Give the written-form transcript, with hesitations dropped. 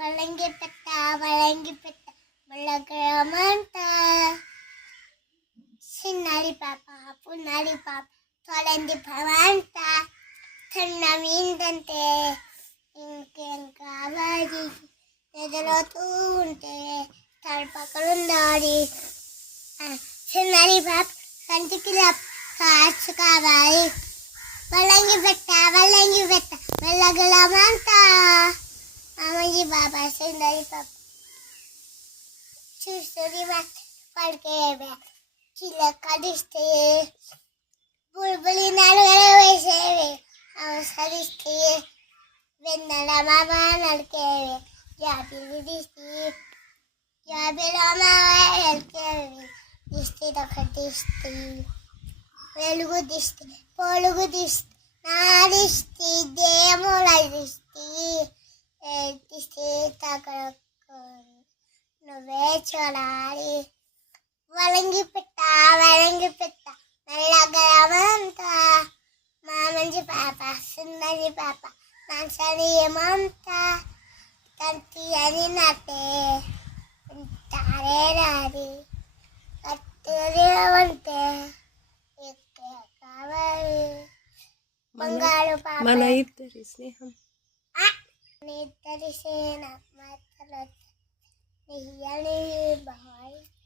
వలంగి పెట్ట బలగ్రామంత చిన్నారి పాప పున్నారి పాప తొలంది భవంత కన్న మీందంటే ఇంకేం కావాలి ఎదురవుతూ ఉంటే తలపక్కలుండాలి చిన్నారి పాప కంటికి కాచు కావాలి వలంగి పెట్ట బలగ్రామంత మామయ్య బాబా చిన్నారి పాప చూస్తుంది పడికే చిలకడిస్తే బుల్బులి నలుగలు వేసేవి అవసరిస్తే వెన్నెల మామ నడికేవి జాబిలి దిస్తే జాబిలో మామ నడికేవి దిస్తే ఒకటిస్తే వెలుగు దిస్తే పొలుగు దిస్తే నాదిస్తే దేముల దిస్తే దిస్తే తగ్గ నువ్వే చూడాలి వలంగి పెట్ట మెల్లగరమంత మా మంచి పాప సుందరి పాప మనసని ఏమంత తంతి అని నాటే తారే రాది కత్తిరేమంటే ఎక్కే కావాలి బంగారు పాప మన ఇద్దరి స్నేహం ఇద్దరి సేన మాతలు bahaya nih bahaya